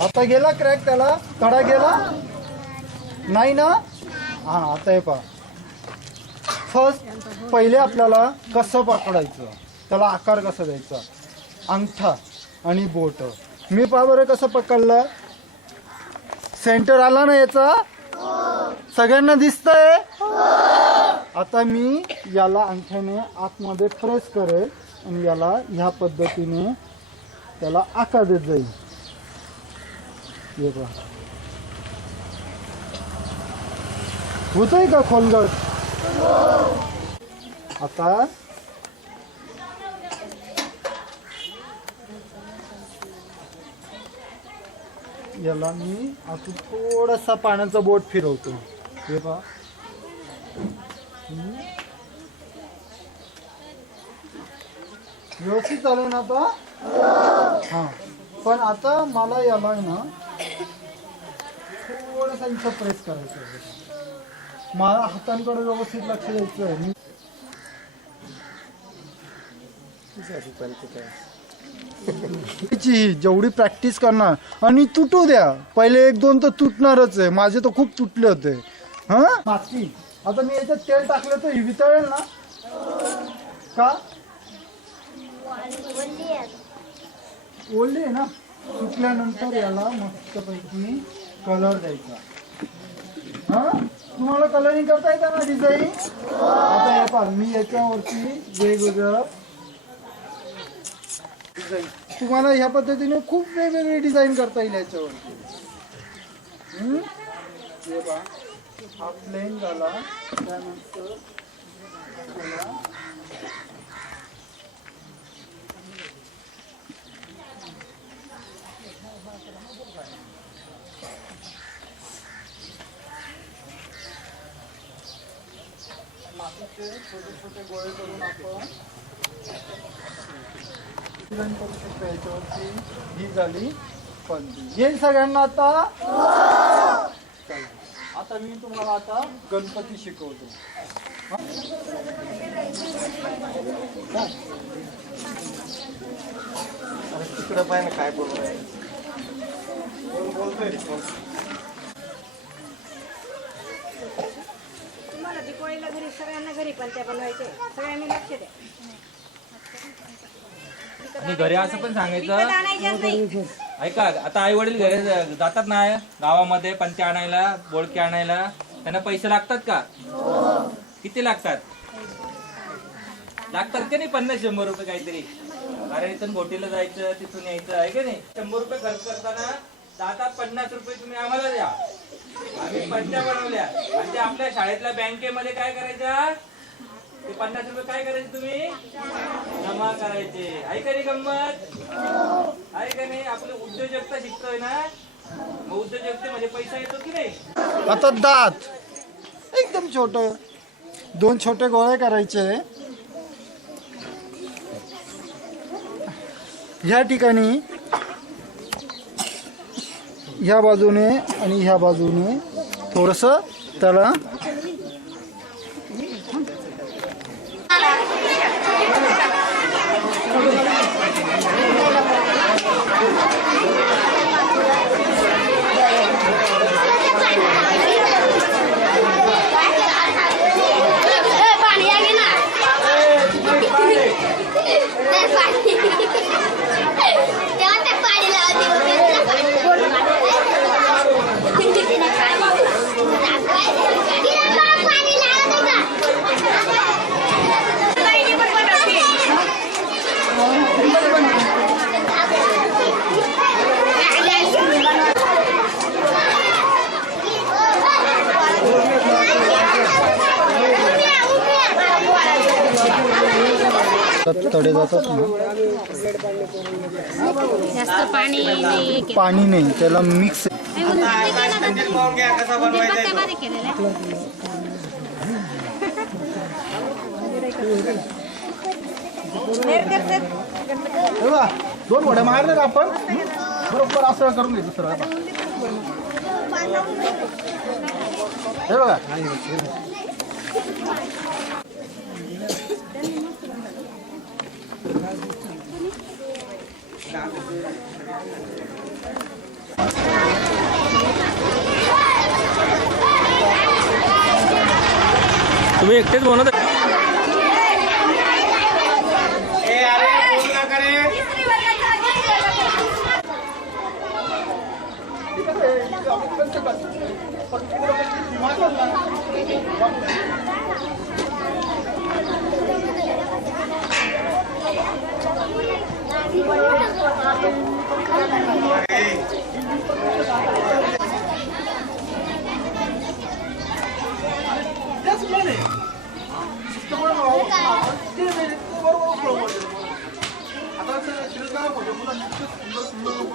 आता गेला क्रॅक, त्याला कडा गेला नाही ना? हा, आता हे पहा. फर्स्ट पहिले आपल्याला कसं पकडायचं, त्याला आकार कसा द्यायचा, अंगठा आणि बोट. मी पहा बरं कसं पकडलं. सेंटर आला ना याचा, सगळ्यांना दिसतंय. आता मी याला अंगठ्याने आतमध्ये प्रेस करेल आणि याला ह्या पद्धतीने त्याला आकार देत जाईल. हे पहा होतंय का खोलगट. आता याला मी आतून थोडासा पाण्याचा बोट फिरवतो. हे पहा, व्यवस्थित चालू ना आता. हा, पण आता मला याला ना थोडासा इथं प्रेस करायचं आहे. मला हातांकडे व्यवस्थित लक्ष द्यायचं आहे. जेवढी प्रॅक्टिस करणार आणि तुटू द्या. पहिले 1-2 तर तुटणारच आहे. माझे तर खूप तुटले होते. हा माती. आता मी याच्यात तेल टाकलं तर वितळेल ना? का ओढली आहे ना. सुकल्यानंतर याला मस्तपैकी कलर द्यायचा. हा, तुम्हाला कलरिंग करता येतं ना, डिझाईन. आता हे पहा, मी याच्यावरती वेगवेगळं डिझाईन, तुम्हाला ह्या पद्धतीने खूप वेगवेगळे डिझाईन करता येईल याच्यावरती. हे पहा, हा प्लेन झाला. त्यानंतर मातीचे छोटे छोटे गोळे करून आपण डिझाईन करू शकतो. याच्यावरती ही झाली पंदी. येईल सगळ्यांना आता. आता मी तुम्हाला आता गणपती शिकवतो. तिकडं पाहिजे ना काय बोलतोय. तुम्हाला दिवाळीला घरी सगळ्यांना घरी पंत्या बनवायचे. सगळ्यांनी लक्ष द्या. आणि घरी असं पण सांगायचं, ऐका, आता आई वडील घरी जातात ना गावामध्ये पंत्या आणायला, बोळके आणायला, त्यांना पैसे लागतात का? किती लागतात? का नाही? 50-100 रुपये काहीतरी. कारण इथून बोटीला जायचं, तिथून यायचं आहे का नाही. 100 रुपये खर्च करताना जातात 50 रुपये तुम्ही आम्हाला द्या. आम्ही पंत्या बनवल्या आणि ते आपल्या शाळेतल्या बँकेमध्ये काय करायच्या, ते 50 रुपये काय करायचे तुम्ही जमा करायचे. आहे का नाही गंमत? आहे का नाही? आपली उद्योजकता शिकतोय ना, मग उद्योजकतेमध्ये पैसा येतो की नाही. आता दात एकदम छोट, 2 छोटे गोळे करायचे. ह्या ठिकाणी ह्या बाजूने आणि ह्या बाजूने थोडंसं त्याला तडे जातात ना. जास्त पाणी नाही, त्याला मिक्स. दोन वड्या मारले ना आपण, बरोबर असं करून घ्यायचं सरळ. हे बघा, तुम्ही एकटेच बनवत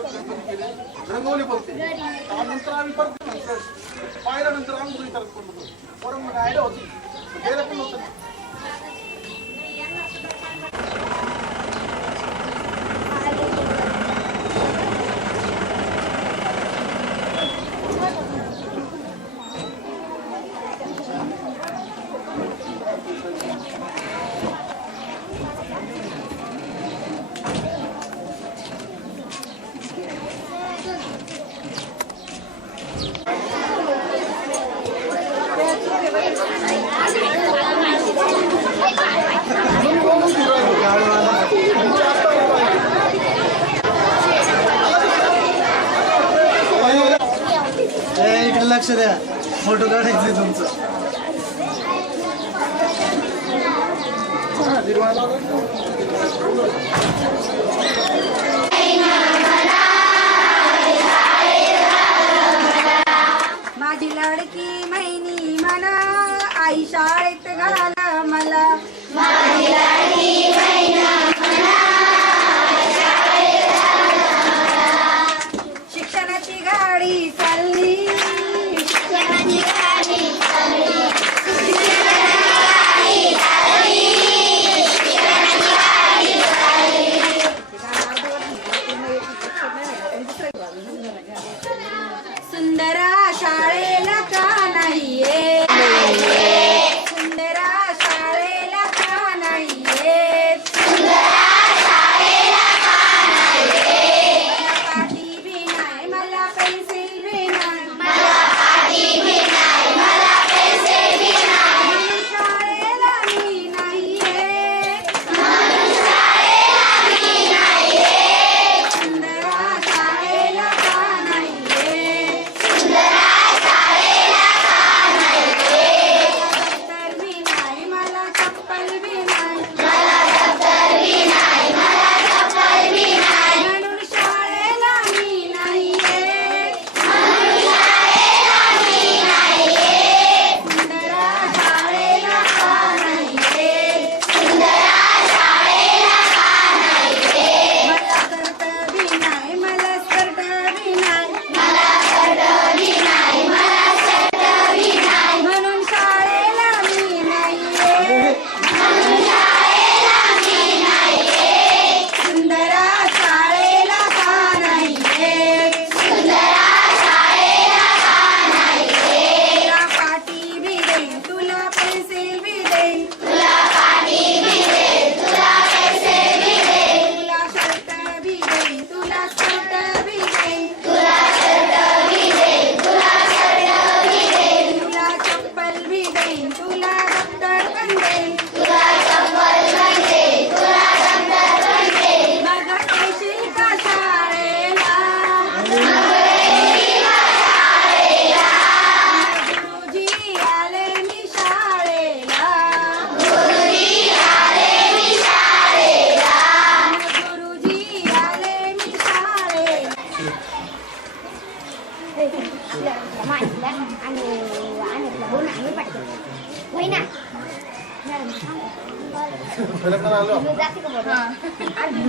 रंगवली बोलते त्यानंतर आम्ही परत पाहिल्यानंतर आम्ही विचार करतो बरं मग आयडिया होती गेलं पण होतं इकडे लक्ष द्या फोटो काढायचे तुमचं माझी लाडकी मैनी म्हणा आई शाळेत घाला मला माझी लाडकी शिक्षणाची गाडी चालली सुंदरा शाळेला का नाहीये सुंदरा शाळेला का नाहीये मला पाटी बी नाही मला पेन्सिल बी नाही म्हणून शाळेला मी नाहीये सुंदरा शाळेला का नाहीये दप्तर बी नाही मला चप्पल बी नाही म्हणून शाळेला मी नाहीये सुंदरा शाळेला का नाहीये मला स्कर्ट बी नाही मला स्कर्ट बी नाही म्हणून शाळेला मी नाहीये सुंदरा शाळेला का नाहीये तुला पाटी बी देईन तुला पेन्सिल बी देईन तुला शर्ट बी देईन तुला स्कर्ट बी देईन तुला चप्पल बी देईन तुला दप्तर पण देईन मग येशील का शाळेला गुरुजी आले मी शाळेला गुरुजी आले मी शाळेला पहिल्यांदा आलो जाते का बरं? आणि